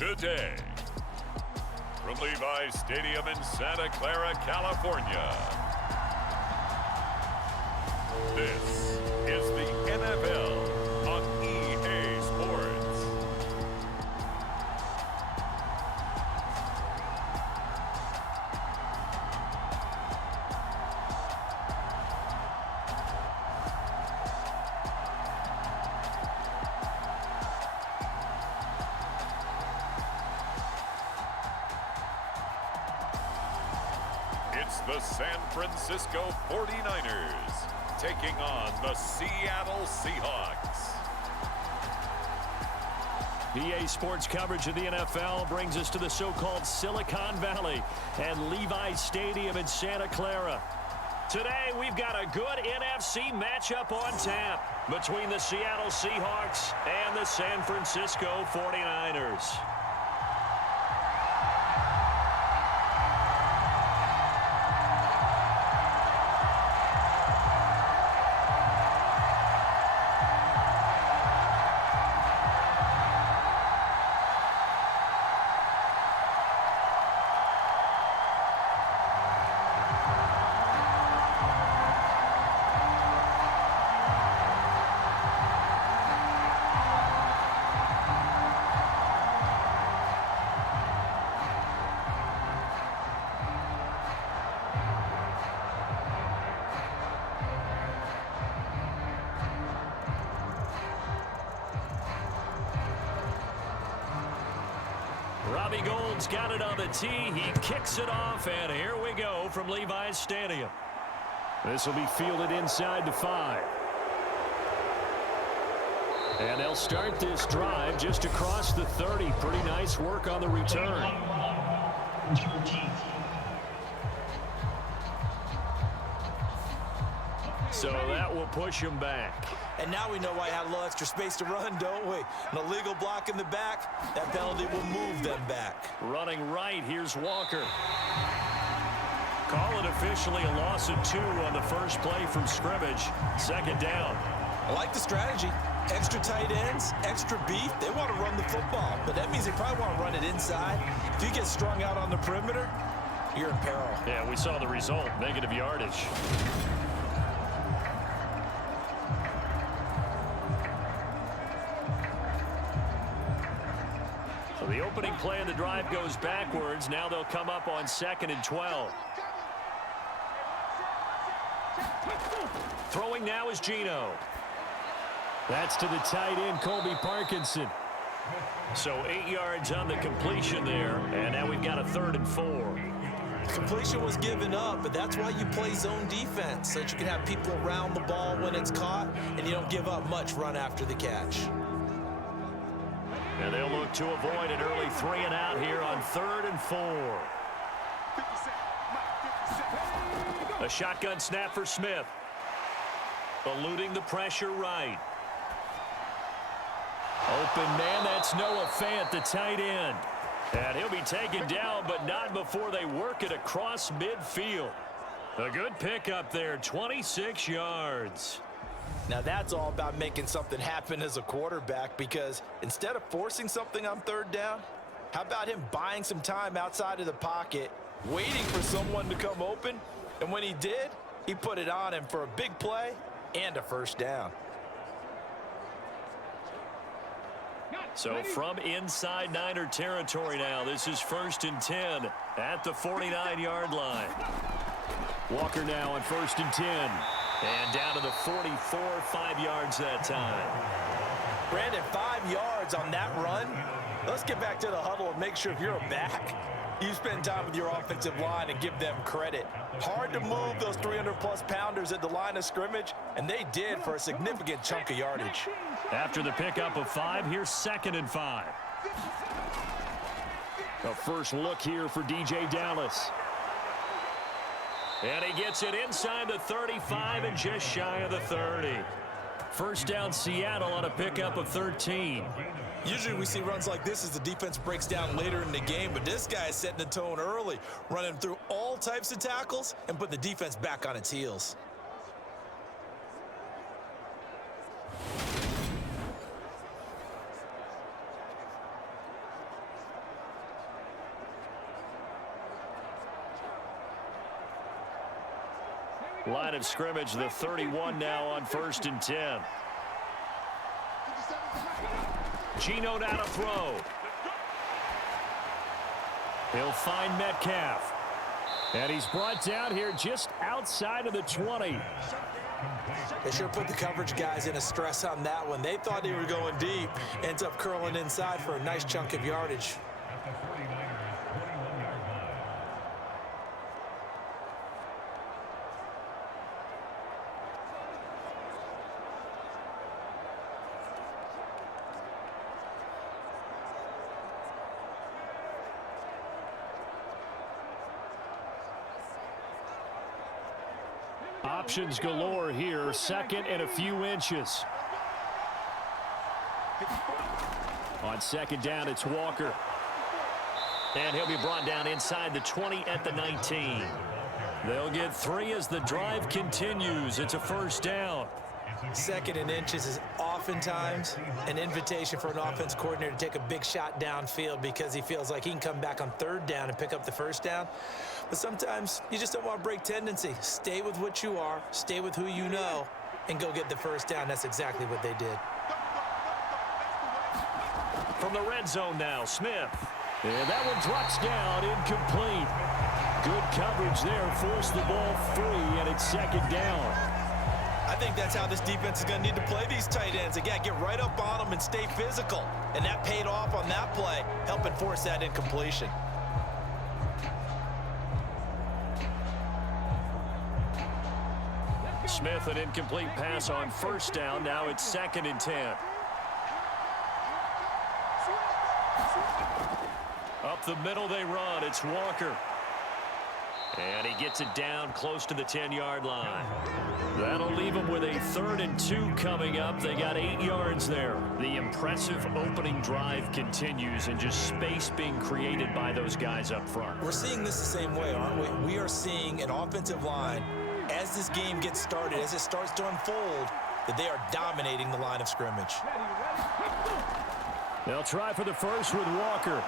today. From Levi's Stadium in Santa Clara, California, this is the NFL on EA Sports. It's the San Francisco 49ers taking on the Seattle Seahawks. EA Sports coverage of the NFL brings us to the so-called Silicon Valley and Levi's Stadium in Santa Clara. Today, we've got a good NFC matchup on tap between the Seattle Seahawks and the San Francisco 49ers. Robbie Gould's got it on the tee. He kicks it off, and here we go from Levi's Stadium. This will be fielded inside the 5. And they'll start this drive just across the 30. Pretty nice work on the return. So that will push him back. And now we know why he had a little extra space to run, don't we? An illegal block in the back. That penalty will move them back. Running right, here's Walker. Call it officially a loss of 2 on the first play from scrimmage. Second down. I like the strategy. Extra tight ends, extra beef. They want to run the football, but that means they probably want to run it inside. If you get strung out on the perimeter, you're in peril. Yeah, we saw the result, negative yardage. So the opening play of the drive goes backwards. Now they'll come up on 2nd and 12. Throwing now is Geno. That's to the tight end, Colby Parkinson. So 8 yards on the completion there, and now we've got a 3rd and 4. Completion was given up, but that's why you play zone defense, so that you can have people around the ball when it's caught, and you don't give up much run after the catch. And they'll look to avoid an early 3 and out here on 3rd and 4. A shotgun snap for Smith. Eluding the pressure right. Open man, that's Noah Fant, the tight end. And he'll be taken down, but not before they work it across midfield. A good pickup there, 26 yards. Now that's all about making something happen as a quarterback, because instead of forcing something on 3rd down, how about him buying some time outside of the pocket, waiting for someone to come open, and when he did, he put it on him for a big play and a 1st down. So from inside Niner territory now, this is 1st and 10 at the 49-yard line. Walker now on 1st and 10. And down to the 44, 5 yards that time. Brandon, 5 yards on that run. Let's get back to the huddle and make sure if you're a back, you spend time with your offensive line and give them credit. Hard to move those 300-plus pounders at the line of scrimmage, and they did for a significant chunk of yardage. After the pickup of 5, here's 2nd and 5. A first look here for DJ Dallas. And he gets it inside the 35 and just shy of the 30. First down Seattle on a pickup of 13. Usually we see runs like this as the defense breaks down later in the game, but this guy is setting the tone early, running through all types of tackles and putting the defense back on its heels. Line of scrimmage, the 31 now on 1st and 10. Geno now to throw. He'll find Metcalf. And he's brought down here just outside of the 20. They sure put the coverage guys in a stress on that one. They thought they were going deep. Ends up curling inside for a nice chunk of yardage. Options galore here. 2nd and a few inches. On 2nd down, it's Walker. And he'll be brought down inside the 20 at the 19. They'll get 3 as the drive continues. It's a 1st down. 2nd and inches is oftentimes an invitation for an offense coordinator to take a big shot downfield because he feels like he can come back on 3rd down and pick up the 1st down. But sometimes you just don't want to break tendency. Stay with what you are, stay with who you know, and go get the 1st down. That's exactly what they did. From the red zone now, Smith. And that one drops down, incomplete. Good coverage there, forced the ball free, and it's 2nd down. I think that's how this defense is going to need to play these tight ends. Again, get right up on them and stay physical. And that paid off on that play, helping force that incompletion. Smith, an incomplete pass on 1st down. Now it's 2nd and 10. Up the middle they run. It's Walker. And he gets it down close to the 10-yard line. That'll leave them with a 3rd and 2 coming up. They got 8 yards there. The impressive opening drive continues, and just space being created by those guys up front. We're seeing this the same way, aren't we? We are seeing an offensive line, as this game gets started, as it starts to unfold, that they are dominating the line of scrimmage. They'll try for the 1st with Walker.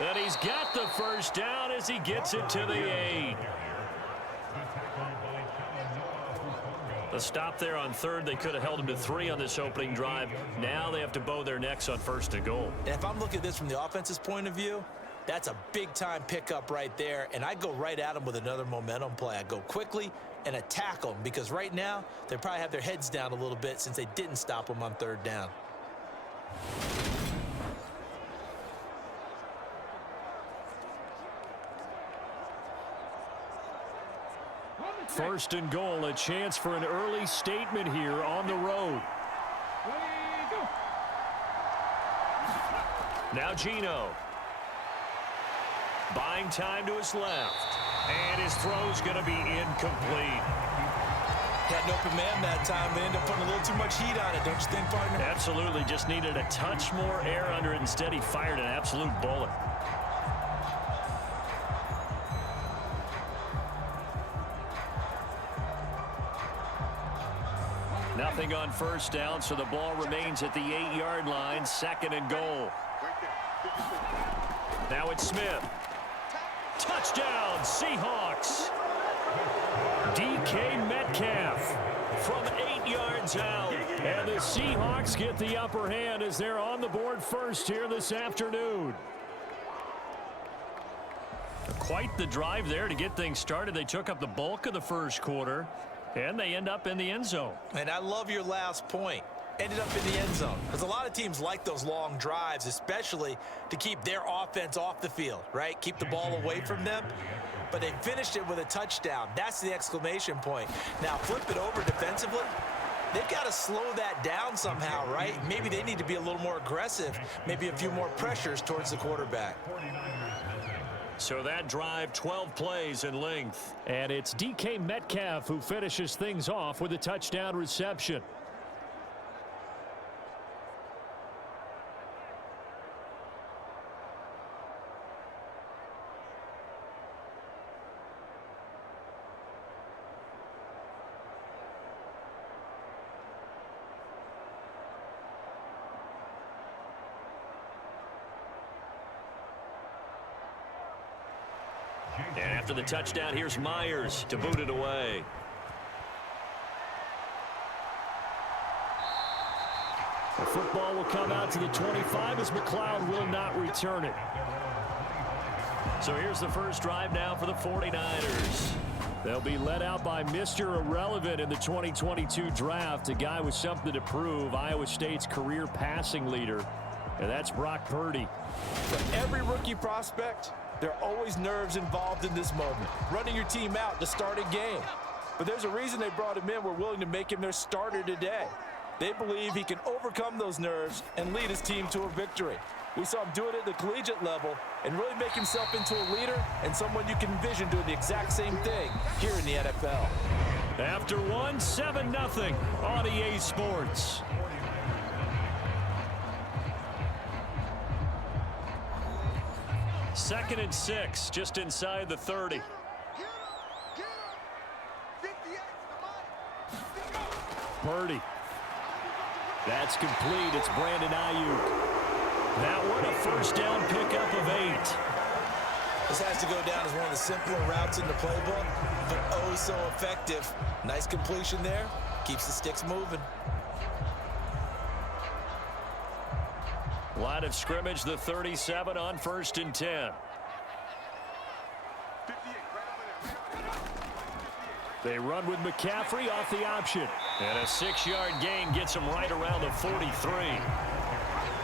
And he's got the 1st down as he gets it to the 8. The stop there on 3rd. They could have held him to 3 on this opening drive. Now they have to bow their necks on 1st and goal. And if I'm looking at this from the offense's point of view, that's a big-time pickup right there. And I go right at them with another momentum play. I go quickly and attack them because right now they probably have their heads down a little bit since they didn't stop them on 3rd down. 1st and goal, a chance for an early statement here on the road. Now Geno. Buying time to his left. And his throw's going to be incomplete. Had an open man that time. They ended up putting a little too much heat on it, don't you think, partner? Absolutely. Just needed a touch more air under it. Instead, he fired an absolute bullet. Nothing on 1st down, so the ball remains at the 8-yard line. 2nd and goal. Now it's Smith. Touchdown, Seahawks. DK Metcalf from 8 yards out. And the Seahawks get the upper hand as they're on the board first here this afternoon. Quite the drive there to get things started. They took up the bulk of the 1st quarter. And they end up in the end zone. And I love your last point. Ended up in the end zone. Because a lot of teams like those long drives, especially to keep their offense off the field, right? Keep the ball away from them. But they finished it with a touchdown. That's the exclamation point. Now flip it over defensively. They've got to slow that down somehow, right? Maybe they need to be a little more aggressive. Maybe a few more pressures towards the quarterback. So that drive, 12 plays in length. And it's DK Metcalf who finishes things off with a touchdown reception. And after the touchdown, here's Myers to boot it away. The football will come out to the 25 as McLeod will not return it. So here's the first drive now for the 49ers. They'll be led out by Mr. Irrelevant in the 2022 draft, a guy with something to prove, Iowa State's career passing leader, and that's Brock Purdy. For every rookie prospect, there are always nerves involved in this moment. Running your team out to start a game. But there's a reason they brought him in. We're willing to make him their starter today. They believe he can overcome those nerves and lead his team to a victory. We saw him do it at the collegiate level and really make himself into a leader and someone you can envision doing the exact same thing here in the NFL. After one, 7-0 on EA Sports. Second and 6, just inside the 30. Purdy. That's complete. It's Brandon Ayuk. That one, a first down pickup of 8. This has to go down as one of the simpler routes in the playbook, but oh so effective. Nice completion there. Keeps the sticks moving. Line of scrimmage, the 37 on 1st and 10. They run with McCaffrey off the option. And a 6-yard gain gets him right around the 43.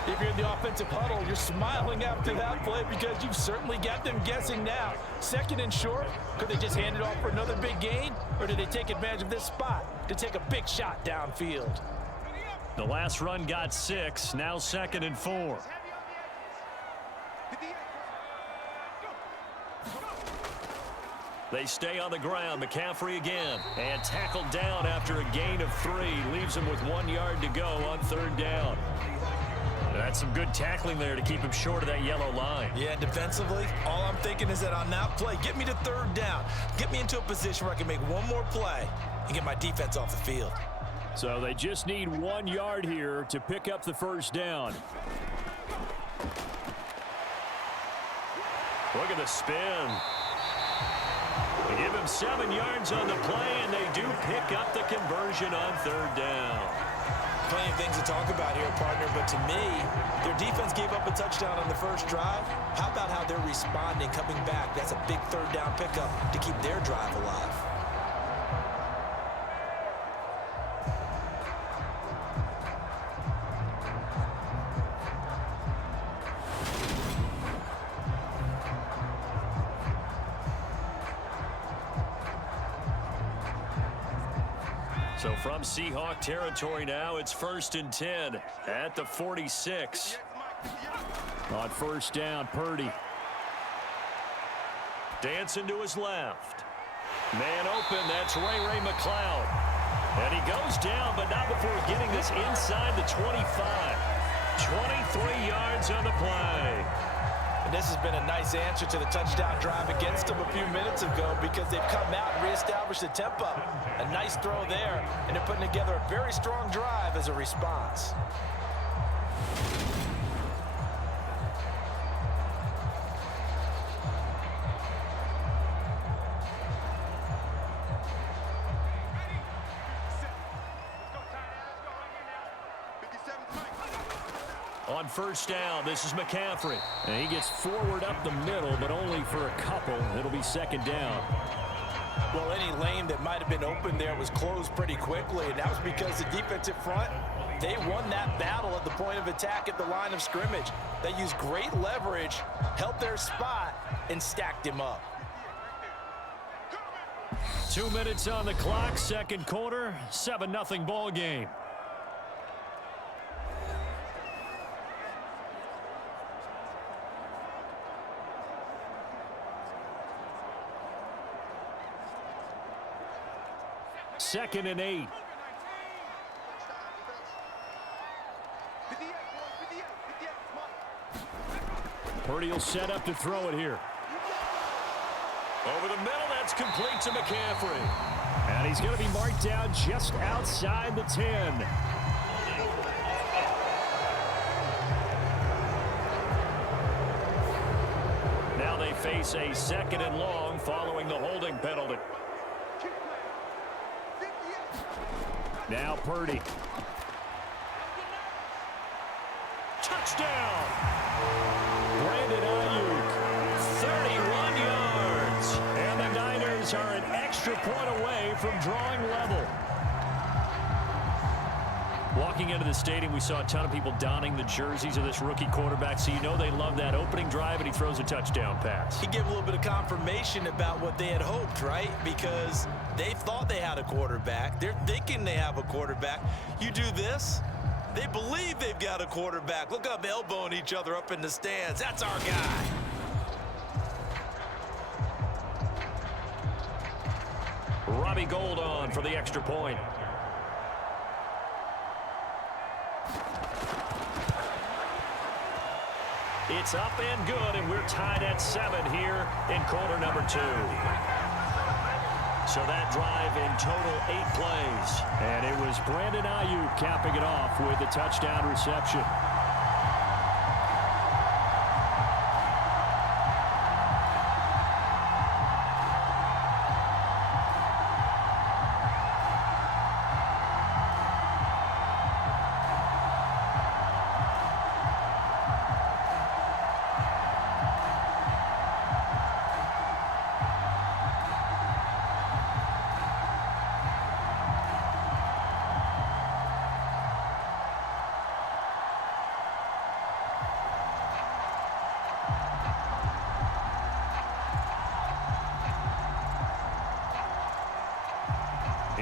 If you're in the offensive huddle, you're smiling after that play because you've certainly got them guessing now. Second and short, could they just hand it off for another big gain? Or did they take advantage of this spot to take a big shot downfield? The last run got 6, now 2nd and 4. They stay on the ground. McCaffrey again. And tackled down after a gain of 3. Leaves him with 1 yard to go on 3rd down. That's some good tackling there to keep him short of that yellow line. Yeah, defensively, all I'm thinking is that on that play, get me to 3rd down. Get me into a position where I can make one more play and get my defense off the field. So they just need 1 yard here to pick up the first down. Look at the spin. They give him 7 yards on the play, and they do pick up the conversion on 3rd down. Plenty of things to talk about here, partner, but to me, their defense gave up a touchdown on the first drive. How about how they're responding, coming back? That's a big 3rd down pickup to keep their drive alive. So from Seahawk territory now, it's 1st and 10 at the 46. On 1st down, Purdy. Dancing to his left. Man open, that's Ray McLeod. And he goes down, but not before getting this inside the 25. 23 yards on the play. And this has been a nice answer to the touchdown drive against them a few minutes ago because they've come out and reestablished the tempo. A nice throw there, and they're putting together a very strong drive as a response. On 1st down, this is McCaffrey. And he gets forward up the middle, but only for a couple. It'll be 2nd down. Well, any lane that might have been open there was closed pretty quickly, and that was because the defensive front, they won that battle at the point of attack at the line of scrimmage. They used great leverage, held their spot, and stacked him up. 2 minutes on the clock, 2nd quarter, 7-0 ball game. Second and 8. Purdy will set up to throw it here. Over the middle, that's complete to McCaffrey. And he's going to be marked down just outside the 10. Now they face a 2nd and long following the holding penalty. Now Purdy. Touchdown! Brandon Ayuk, 31 yards. And the Niners are an extra point away from drawing level. Walking into the stadium, we saw a ton of people donning the jerseys of this rookie quarterback, so you know they love that opening drive, and he throws a touchdown pass. He gave a little bit of confirmation about what they had hoped, right? Because they thought they had a quarterback. They're thinking they have a quarterback. You do this, they believe they've got a quarterback. Look up, elbowing each other up in the stands. That's our guy. Robbie Gould on for the extra point. It's up and good, and we're tied at 7 here in quarter number 2. So that drive in total 8 plays. And it was Brandon Ayuk capping it off with a touchdown reception.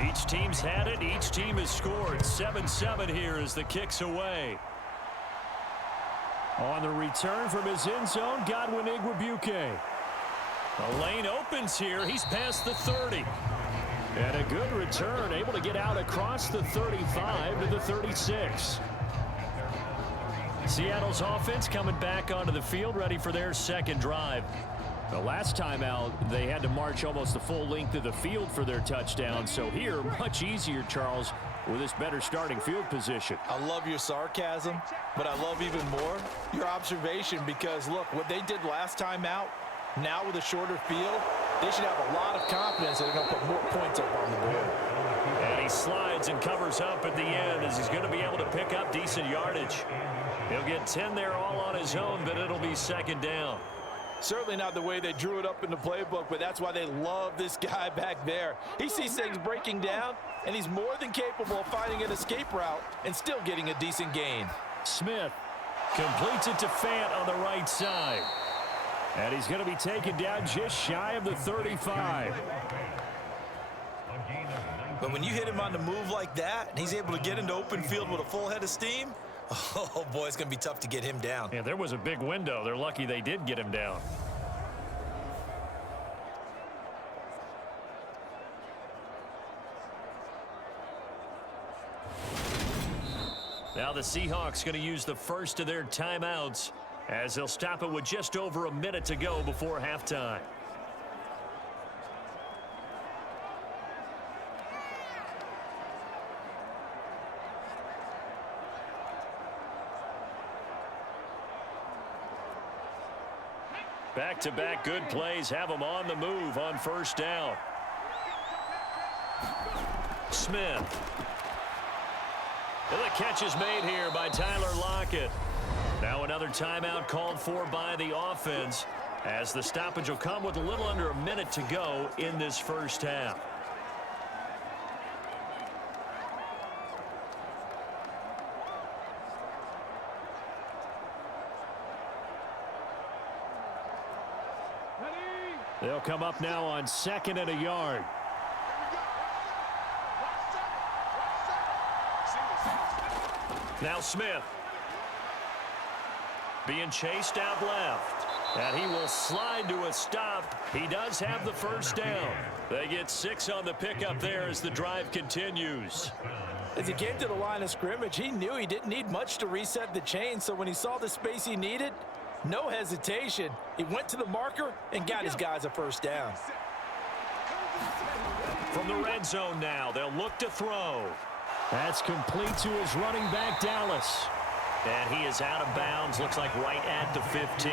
Each team's had it. Each team has scored. 7-7 here as the kick's away. On the return from his end zone, Godwin Igwebuike. The lane opens here. He's past the 30. And a good return, able to get out across the 35 to the 36. Seattle's offense coming back onto the field, ready for their second drive. The last time out, they had to march almost the full length of the field for their touchdown. So here, much easier, Charles, with this better starting field position. I love your sarcasm, but I love even more your observation because, look, what they did last time out, now with a shorter field, they should have a lot of confidence that they're going to put more points up on the board. And he slides and covers up at the end as he's going to be able to pick up decent yardage. He'll get 10 there all on his own, but it'll be second down. Certainly not the way they drew it up in the playbook, but that's why they love this guy back there. He sees things breaking down, and he's more than capable of finding an escape route and still getting a decent gain. Smith completes it to Fant on the right side. And he's going to be taken down just shy of the 35. But when you hit him on the move like that, and he's able to get into open field with a full head of steam, oh, boy, it's going to be tough to get him down. Yeah, there was a big window. They're lucky they did get him down. Now the Seahawks going to use the first of their timeouts as they'll stop it with just over a minute to go before halftime. Back-to-back good plays have them on the move on first down. Smith. And the catch is made here by Tyler Lockett. Now another timeout called for by the offense as the stoppage will come with a little under a minute to go in this first half. They'll come up now on 2nd and a yard. Now Smith. Being chased out left. And he will slide to a stop. He does have the first down. They get 6 on the pickup there as the drive continues. As he came to the line of scrimmage, he knew he didn't need much to reset the chain. So when he saw the space he needed, no hesitation. He went to the marker and got his guys a first down. From the red zone now, they'll look to throw. That's complete to his running back, Dallas. And he is out of bounds, looks like right at the 15.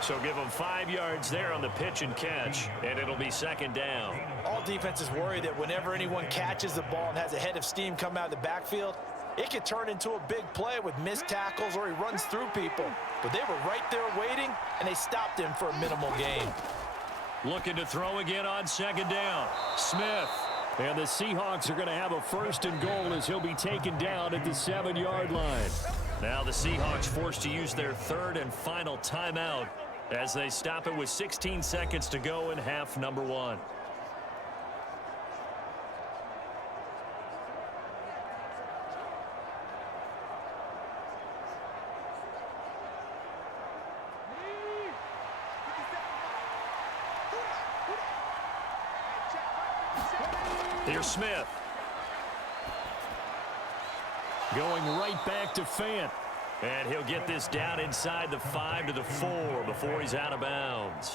So give them 5 yards there on the pitch and catch, and it'll be second down. All defenses worry that whenever anyone catches the ball and has a head of steam come out of the backfield, it could turn into a big play with missed tackles or he runs through people. But they were right there waiting, and they stopped him for a minimal gain. Looking to throw again on second down. Smith. And the Seahawks are going to have a first and goal as he'll be taken down at the 7-yard line. Now the Seahawks forced to use their third and final timeout as they stop it with 16 seconds to go in half number 1. Here's Smith. Going right back to Fant. And he'll get this down inside the 5 to the 4 before he's out of bounds.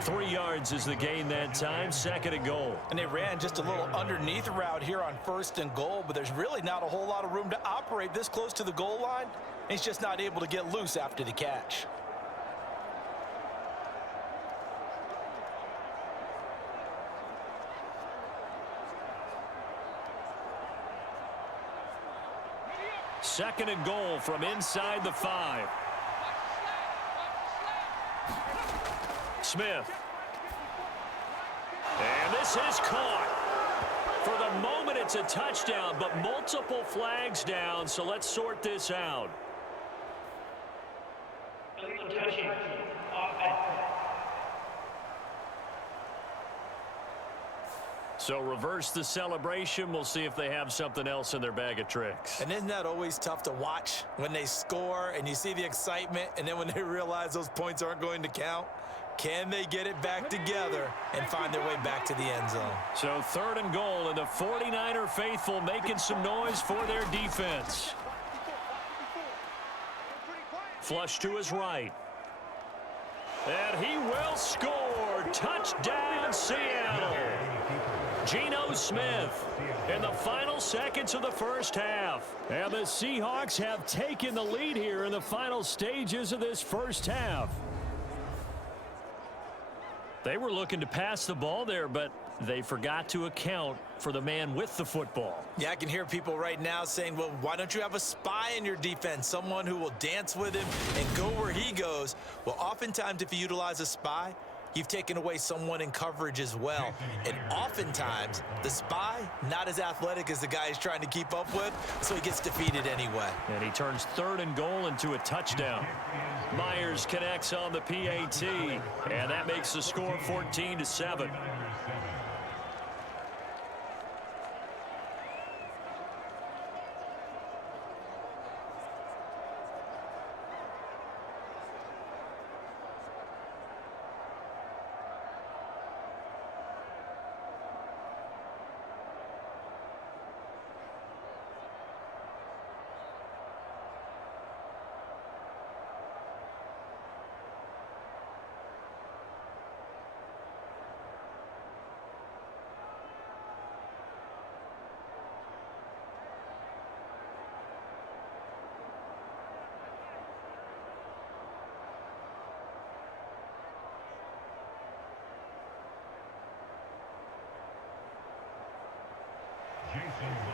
3 yards is the gain that time, second and goal. And they ran just a little underneath route here on first and goal, but there's really not a whole lot of room to operate this close to the goal line. He's just not able to get loose after the catch. Second and goal from inside the 5. Smith. And this is caught. For the moment, it's a touchdown, but multiple flags down, so let's sort this out. So reverse the celebration. We'll see if they have something else in their bag of tricks. And isn't that always tough to watch when they score and you see the excitement, and then when they realize those points aren't going to count? Can they get it back together and find their way back to the end zone? So third and goal, and the 49er faithful making some noise for their defense. Flush to his right. And he will score. Touchdown, Seattle. Geno Smith in the final seconds of the first half. And the Seahawks have taken the lead here in the final stages of this first half. They were looking to pass the ball there, but they forgot to account for the man with the football. Yeah, I can hear people right now saying, well, why don't you have a spy in your defense, someone who will dance with him and go where he goes? Well, oftentimes if you utilize a spy, you've taken away someone in coverage as well. And oftentimes, the spy, not as athletic as the guy he's trying to keep up with, so he gets defeated anyway. And he turns third and goal into a touchdown. Myers connects on the PAT, and that makes the score 14-7.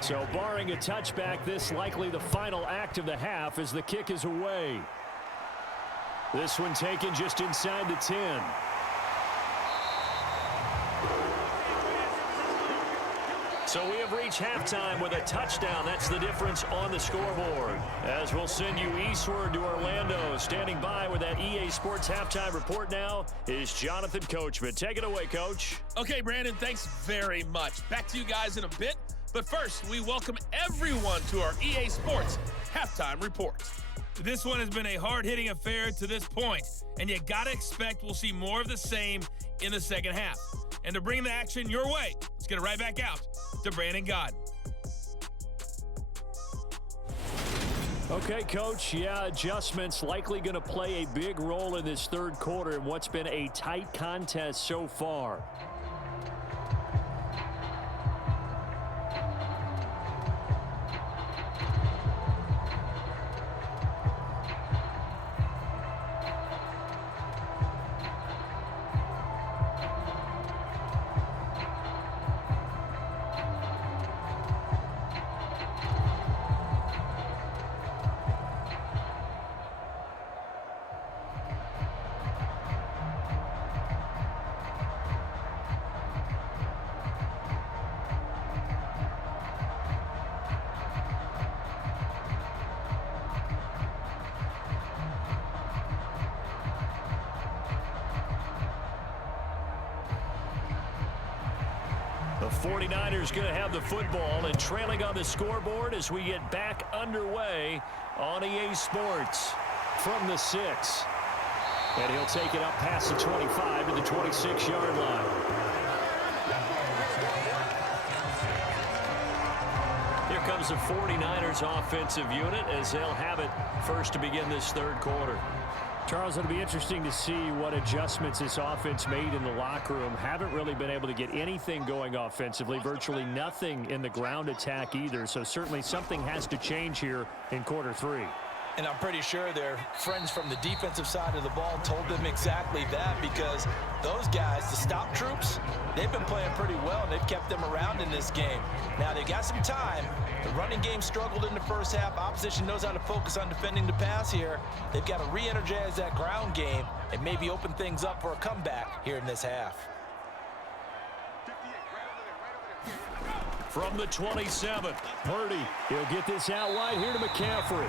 So barring a touchback, this likely the final act of the half as the kick is away. This one taken just inside the 10. So we have reached halftime with a touchdown. That's the difference on the scoreboard. As we'll send you eastward to Orlando. Standing by with that EA Sports halftime report now is Jonathan Coachman. Take it away, Coach. Okay, Brandon, thanks very much. Back to you guys in a bit. But first, we welcome everyone to our EA Sports halftime report. This one has been a hard-hitting affair to this point, and you gotta expect we'll see more of the same in the second half. And to bring the action your way, let's get it right back out to Brandon Godden. Okay, Coach. Yeah, adjustments likely going to play a big role in this third quarter in what's been a tight contest so far. The 49ers going to have the football and trailing on the scoreboard as we get back underway on EA Sports from the 6. And he'll take it up past the 25 to the 26-yard line. Here comes the 49ers offensive unit as they'll have it first to begin this third quarter. Charles, it'll be interesting to see what adjustments this offense made in the locker room. Haven't really been able to get anything going offensively, virtually nothing in the ground attack either. So certainly something has to change here in quarter 3. And I'm pretty sure their friends from the defensive side of the ball told them exactly that, because those guys, the stop troops, they've been playing pretty well, and they've kept them around in this game. Now, they've got some time. The running game struggled in the first half. Opposition knows how to focus on defending the pass here. They've got to re-energize that ground game and maybe open things up for a comeback here in this half. From the 27, Purdy, he'll get this out wide here to McCaffrey.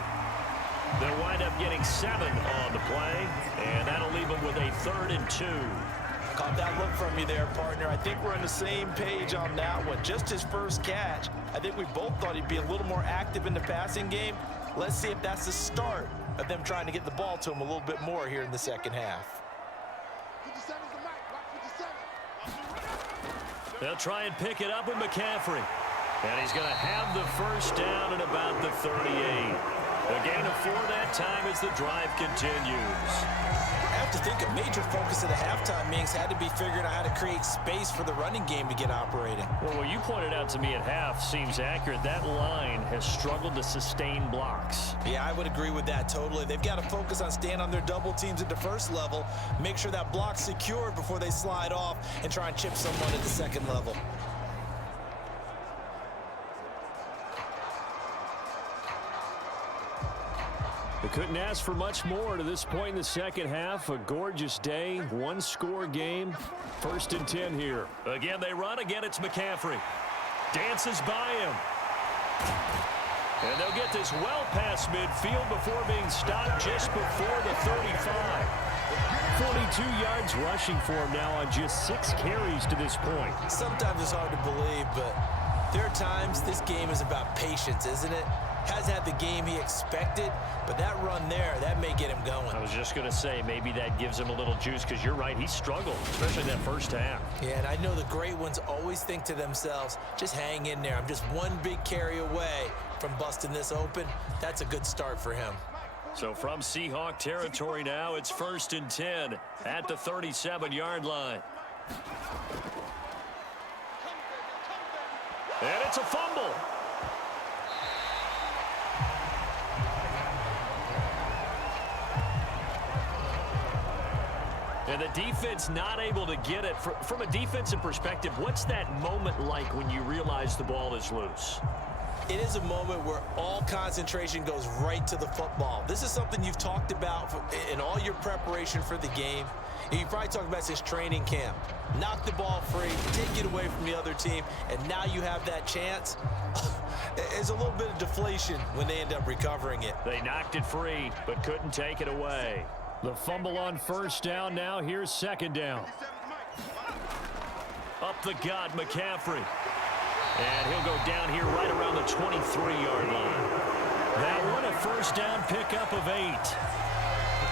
they'll wind up getting 7 on the play, and that'll leave them with a 3rd and 2. Caught that look from you there, partner. I think we're on the same page on that one. Just his first catch. I think we both thought he'd be a little more active in the passing game. Let's see if that's the start of them trying to get the ball to him a little bit more here in the second half. They'll try and pick it up with McCaffrey. And he's going to have the first down at about the 38. A gain of 4 that time as the drive continues. I have to think a major focus of the halftime meetings had to be figuring out how to create space for the running game to get operating. Well, what you pointed out to me at half seems accurate. That line has struggled to sustain blocks. Yeah, I would agree with that totally. They've got to focus on staying on their double teams at the first level, make sure that block's secured before they slide off and try and chip someone at the second level. They couldn't ask for much more to this point in the second half. A gorgeous day, 1-score game. 1st and 10 here. Again, they run. Again, it's McCaffrey. Dances by him. And they'll get this well past midfield before being stopped just before the 35. 42 yards rushing for him now on just 6 carries to this point. Sometimes it's hard to believe, but there are times this game is about patience, isn't it? Hasn't had the game he expected, but that run there, that may get him going. I was just going to say, maybe that gives him a little juice, because you're right, he struggled, especially in that first half. Yeah, and I know the great ones always think to themselves, just hang in there. I'm just one big carry away from busting this open. That's a good start for him. So from Seahawk territory now, it's 1st and 10 at the 37-yard line. And it's a fumble. And the defense not able to get it. From a defensive perspective, what's that moment like when you realize the ball is loose? It is a moment where all concentration goes right to the football. This is something you've talked about in all your preparation for the game. And you probably talked about this training camp. Knock the ball free, take it away from the other team, and now you have that chance. There's a little bit of deflation when they end up recovering it. They knocked it free, but couldn't take it away. The fumble on 1st down now. Here's 2nd down. Up the gut, McCaffrey. And he'll go down here right around the 23-yard line. That one a 1st down pickup of 8.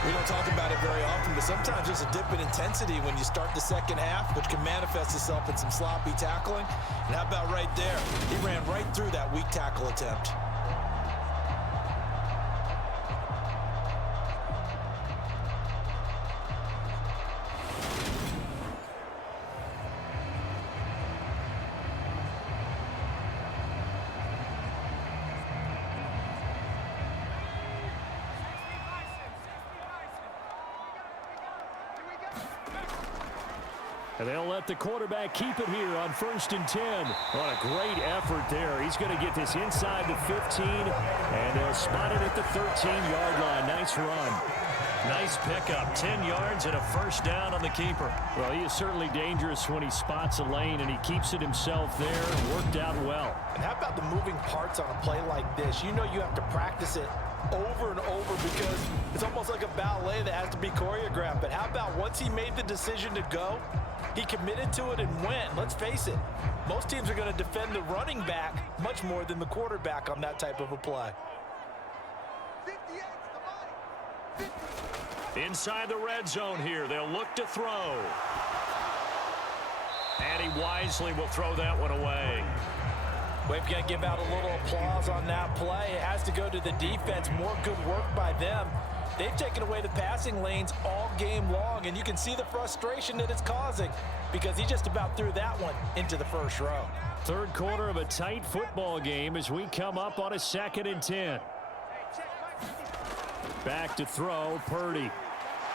We don't talk about it very often, but sometimes there's a dip in intensity when you start the second half, which can manifest itself in some sloppy tackling. And how about right there? He ran right through that weak tackle attempt. And they'll let the quarterback keep it here on 1st and 10. What a great effort there. He's going to get this inside the 15, and they'll spot it at the 13-yard line. Nice run. Nice pickup, 10 yards and a first down on the keeper. Well, he is certainly dangerous when he spots a lane, and he keeps it himself there and worked out well. And how about the moving parts on a play like this? You know you have to practice it over and over because it's almost like a ballet that has to be choreographed. But how about once he made the decision to go, he committed to it and went. Let's face it, most teams are going to defend the running back much more than the quarterback on that type of a play. Inside the red zone here, they'll look to throw. And he wisely will throw that one away. We've got to give out a little applause on that play. It has to go to the defense. More good work by them. They've taken away the passing lanes all game long, and you can see the frustration that it's causing because he just about threw that one into the first row. Third quarter of a tight football game as we come up on a 2nd and 10. Back to throw, Purdy.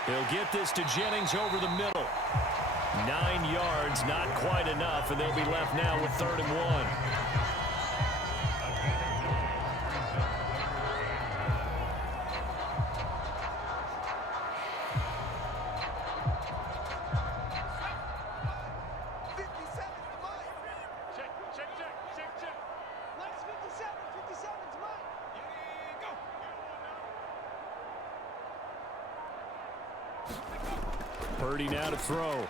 He'll get this to Jennings over the middle. 9 yards, not quite enough, and they'll be left now with 3rd and 1. Purdy now to throw.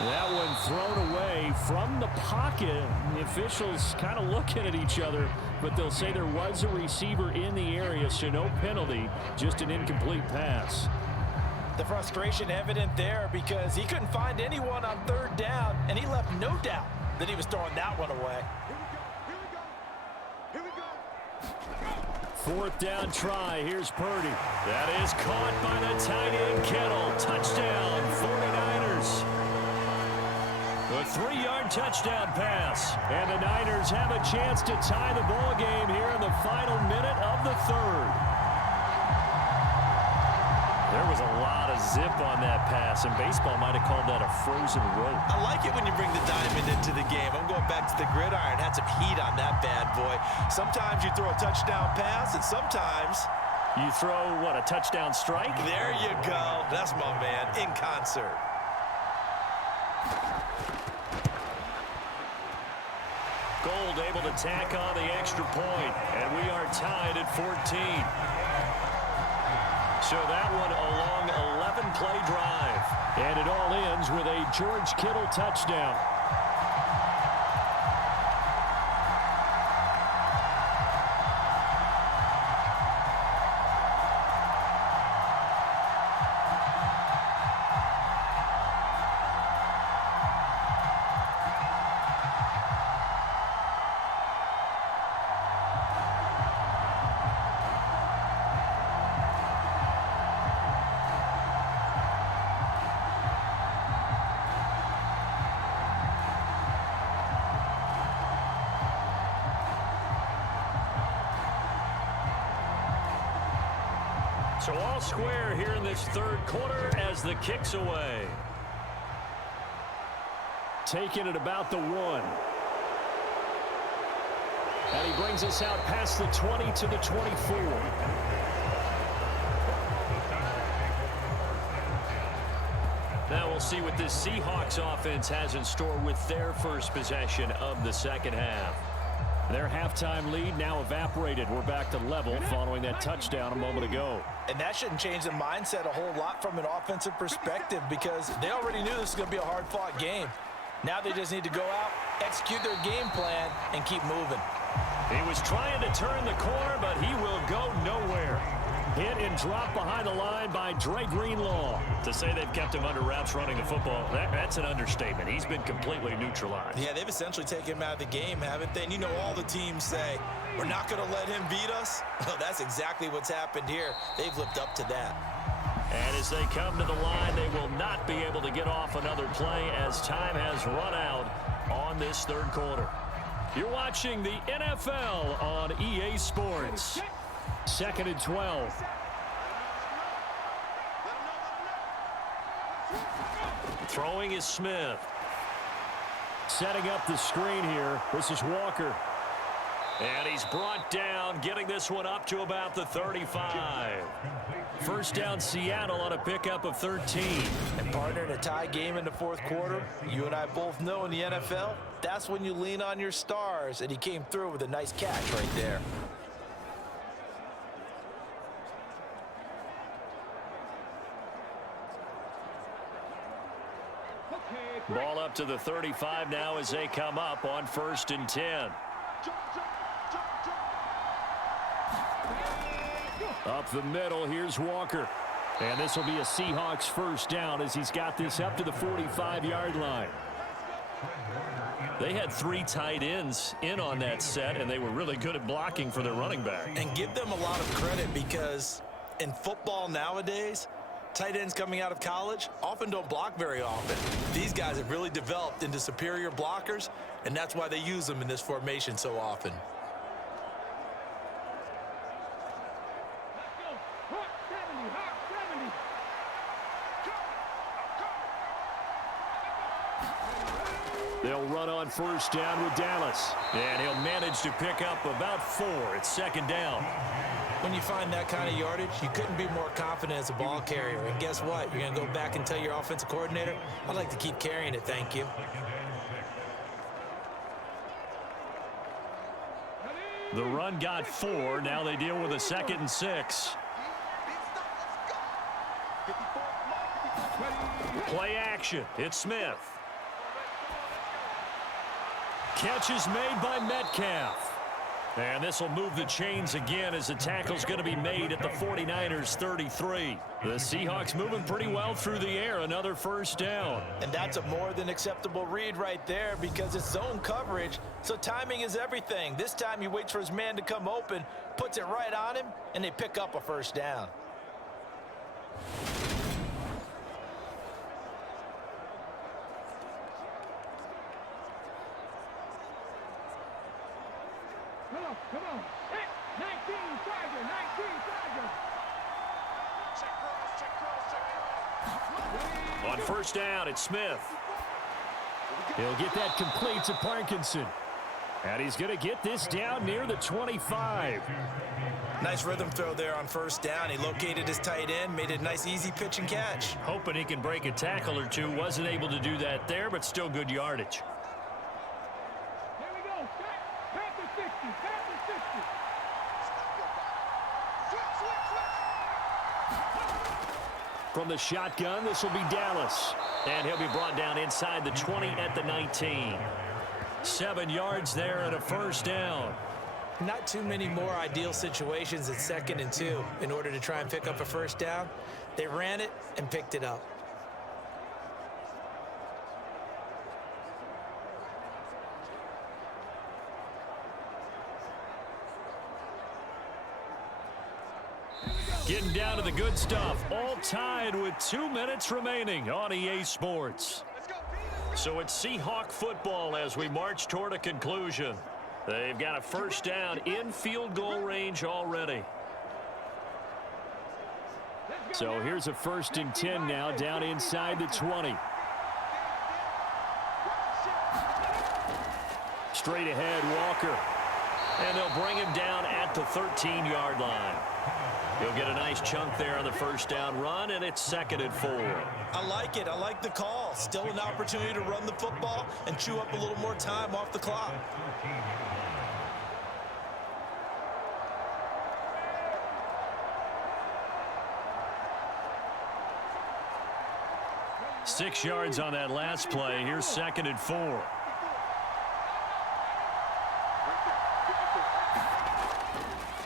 That one thrown away from the pocket. The officials kind of looking at each other, but they'll say there was a receiver in the area, so no penalty, just an incomplete pass. The frustration evident there because he couldn't find anyone on 3rd down, and he left no doubt that he was throwing that one away. 4th down try. Here's Purdy. That is caught by the tight end, Kittle. Touchdown, 49ers. A 3-yard touchdown pass. And the Niners have a chance to tie the ball game here in the final minute of the 3rd. There was a lot of zip on that pass, and baseball might have called that a frozen rope. I like it when you bring the diamond into the game. I'm going back to the gridiron. Had some heat on that bad boy. Sometimes you throw a touchdown pass, and sometimes you throw, what, a touchdown strike? There you go. That's my man, in concert. Gold able to tack on the extra point, and we are tied at 14. So that one a long 11-play drive. And it all ends with a George Kittle touchdown. So all square here in this 3rd quarter as the kick's away. Taking it about the 1. And he brings us out past the 20 to the 24. Now we'll see what this Seahawks offense has in store with their first possession of the 2nd half. Their halftime lead now evaporated. We're back to level following that touchdown a moment ago. And that shouldn't change the mindset a whole lot from an offensive perspective because they already knew this was going to be a hard-fought game. Now they just need to go out, execute their game plan, and keep moving. He was trying to turn the corner, but he will go nowhere. Hit and drop behind the line by Dre Greenlaw. To say they've kept him under wraps running the football, that's an understatement. He's been completely neutralized. Yeah, they've essentially taken him out of the game, haven't they? And you know all the teams say, we're not going to let him beat us. Well, that's exactly what's happened here. They've lived up to that. And as they come to the line, they will not be able to get off another play as time has run out on this 3rd quarter. You're watching the NFL on EA Sports. 2nd and 12. Throwing is Smith. Setting up the screen here. This is Walker. And he's brought down, getting this one up to about the 35. First down, Seattle on a pickup of 13. And partner, in a tie game in the fourth quarter, you and I both know in the NFL, that's when you lean on your stars, and he came through with a nice catch right there. Ball up to the 35 now as they come up on 1st and 10. Up the middle, here's Walker. And this will be a Seahawks first down as he's got this up to the 45-yard line. They had 3 tight ends in on that set, and they were really good at blocking for their running back. And give them a lot of credit because in football nowadays, tight ends coming out of college often don't block very often. These guys have really developed into superior blockers, and that's why they use them in this formation so often. They'll run on first down with Dallas. And he'll manage to pick up about 4 at 2nd down. When you find that kind of yardage, you couldn't be more confident as a ball carrier. And guess what? You're going to go back and tell your offensive coordinator, I'd like to keep carrying it, thank you. The run got 4. Now they deal with a 2nd and 6. Play action. It's Smith. Catch is made by Metcalf. And this will move the chains again as the tackle's going to be made at the 49ers 33. The Seahawks moving pretty well through the air. Another first down. And that's a more than acceptable read right there because it's zone coverage, so timing is everything. This time he waits for his man to come open, puts it right on him, and they pick up a first down. Come on. Hey, 19, Tiger, 19, Tiger. Check cross. On first down, it's Smith. He'll get that complete to Parkinson. And he's going to get this down near the 25. Nice rhythm throw there on first down. He located his tight end, made a nice easy pitch and catch. Hoping he can break a tackle or two. Wasn't able to do that there, but still good yardage. Here we go. Panther 60. Panther 60. From the shotgun, this will be Dallas. And he'll be brought down inside the 20 at the 19. 7 yards there and a first down. Not too many more ideal situations at 2nd and 2 in order to try and pick up a first down. They ran it and picked it up. Getting down to the good stuff. All tied with 2 minutes remaining on EA Sports. So it's Seahawk football as we march toward a conclusion. They've got a first down in field goal range already. So here's a 1st and 10 now down inside the 20. Straight ahead, Walker. And they'll bring him down at the 13-yard line. He'll get a nice chunk there on the first down run, and it's 2nd and 4. I like it. I like the call. Still an opportunity to run the football and chew up a little more time off the clock. Six yards on that last play. Here's 2nd and 4.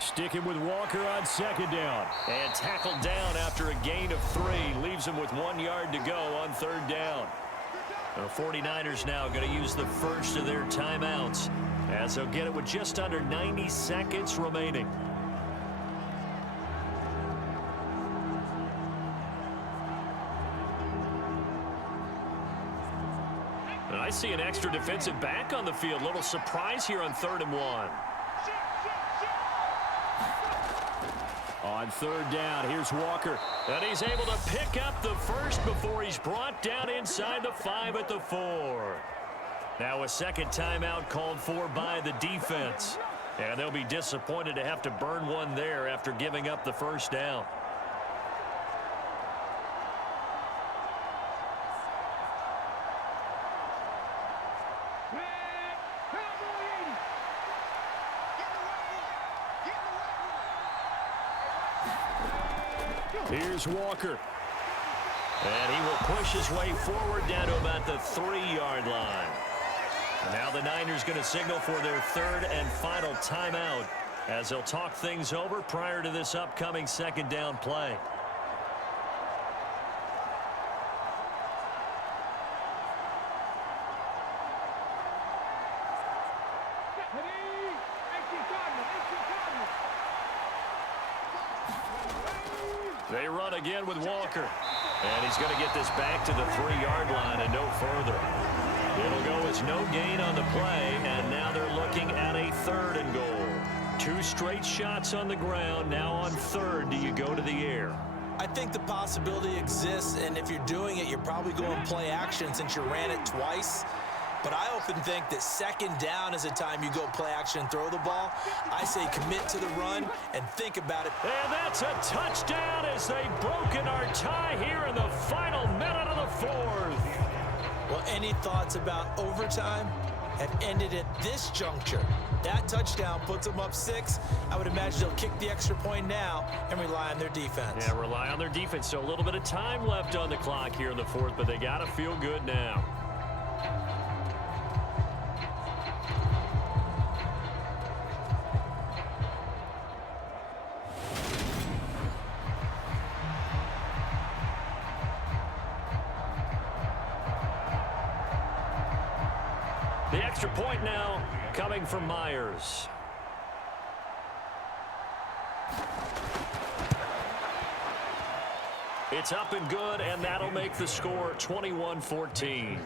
Sticking with Walker on 2nd down. And tackled down after a gain of 3. Leaves him with 1 yard to go on 3rd down. The 49ers now going to use the first of their timeouts as they'll get it with just under 90 seconds remaining. And I see an extra defensive back on the field. Little surprise here on 3rd and 1. On 3rd down, here's Walker. And he's able to pick up the first before he's brought down inside the 5 at the 4. Now a second timeout called for by the defense. And they'll be disappointed to have to burn one there after giving up the first down. Here's Walker. And he will push his way forward down to about the 3-yard line. Now the Niners going to signal for their third and final timeout as they'll talk things over prior to this upcoming second down play. They run again with Walker. And he's going to get this back to the 3-yard line and no further. It'll go as no gain on the play, and now they're looking at a 3rd and goal. 2 straight shots on the ground. Now on 3rd, do you go to the air? I think the possibility exists, and if you're doing it, you're probably going play action since you ran it twice. But I often think that 2nd down is a time you go play action and throw the ball. I say commit to the run and think about it. And that's a touchdown as they've broken our tie here in the final minute of the 4th. Well, any thoughts about overtime have ended at this juncture. That touchdown puts them up 6. I would imagine they'll kick the extra point now and rely on their defense. Yeah, rely on their defense. So a little bit of time left on the clock here in the 4th, but they got to feel good now. The extra point now coming from Myers. It's up and good, and that'll make the score 21-14.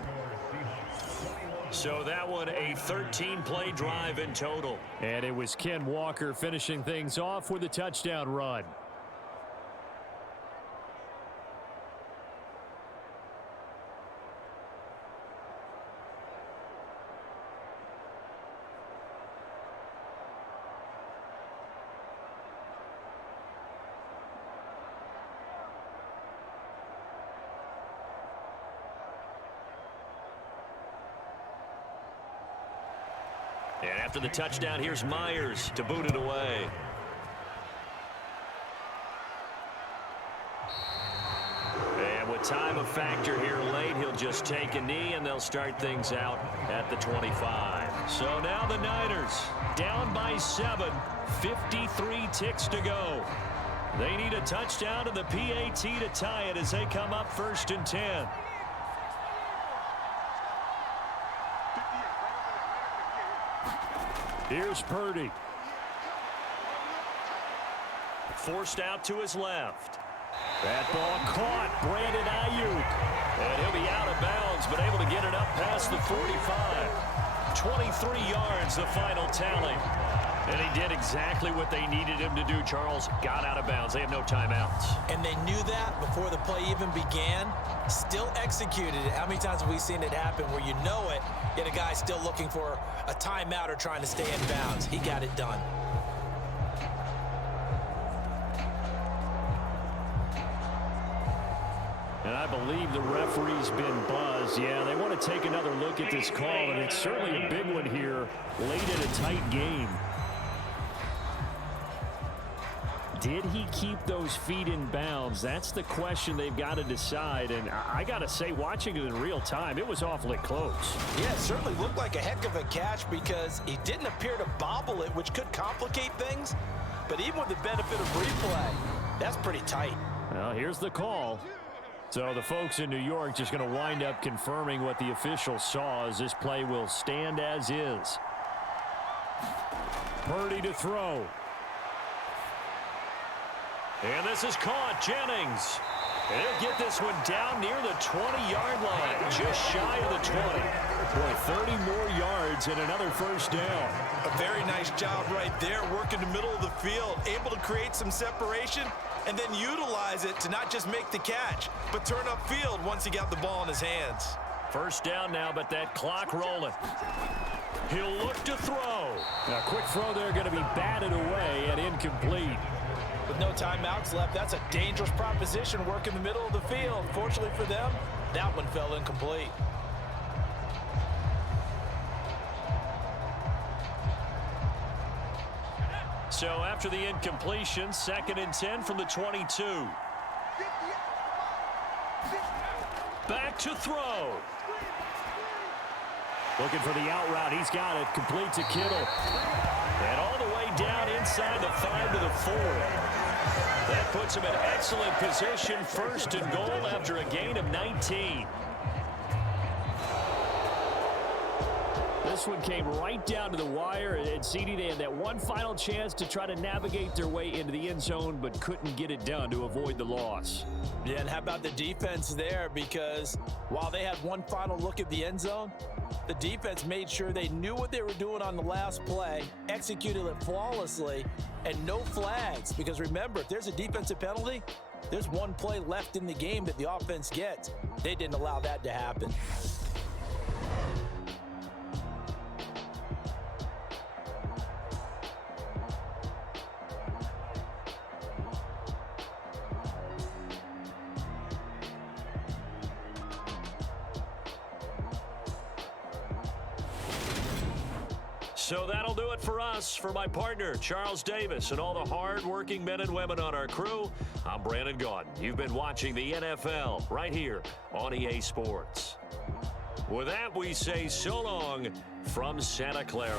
So that one a 13-play drive in total. And it was Ken Walker finishing things off with a touchdown run. And after the touchdown, here's Myers to boot it away. And with time a factor here late, he'll just take a knee, and they'll start things out at the 25. So now the Niners down by 7, 53 ticks to go. They need a touchdown to the PAT to tie it as they come up 1st and 10. Here's Purdy. Forced out to his left. That ball caught. Brandon Ayuk. And he'll be out of bounds, but able to get it up past the 45. 23 yards, the final tally. And he did exactly what they needed him to do, Charles. Got out of bounds. They have no timeouts. And they knew that before the play even began. Still executed it. How many times have we seen it happen where you know it, yet a guy still looking for a timeout or trying to stay in bounds? He got it done. And I believe the referee's been buzzed. Yeah, they want to take another look at this call, and it's certainly a big one here late in a tight game. Did he keep those feet in bounds? That's the question they've got to decide. And I got to say, watching it in real time, it was awfully close. Yeah, it certainly looked like a heck of a catch because he didn't appear to bobble it, which could complicate things. But even with the benefit of replay, that's pretty tight. Well, here's the call. So the folks in New York just going to wind up confirming what the officials saw as this play will stand as is. Purdy to throw. And this is caught. Jennings. And he'll get this one down near the 20-yard line, just shy of the 20. Boy, 30 more yards and another first down. A very nice job right there, working the middle of the field, able to create some separation and then utilize it to not just make the catch, but turn upfield once he got the ball in his hands. First down now, but that clock rolling. He'll look to throw. A quick throw there going to be batted away and incomplete. With no timeouts left, that's a dangerous proposition. Work in the middle of the field. Fortunately for them, that one fell incomplete. So after the incompletion, 2nd and 10 from the 22. Back to throw. Looking for the out route. He's got it. Complete to Kittle. And all the way down inside the 5 to the 4. That puts him in excellent position. 1st and goal after a gain of 19. This one came right down to the wire, and CD, they had that one final chance to try to navigate their way into the end zone, but couldn't get it done to avoid the loss. Yeah, and how about the defense there? Because while they had one final look at the end zone, the defense made sure they knew what they were doing on the last play, executed it flawlessly, and no flags. Because remember, if there's a defensive penalty, there's one play left in the game that the offense gets. They didn't allow that to happen. So that'll do it for us. For my partner, Charles Davis, and all the hard-working men and women on our crew, I'm Brandon Gaudin. You've been watching the NFL right here on EA Sports. With that, we say so long from Santa Clara.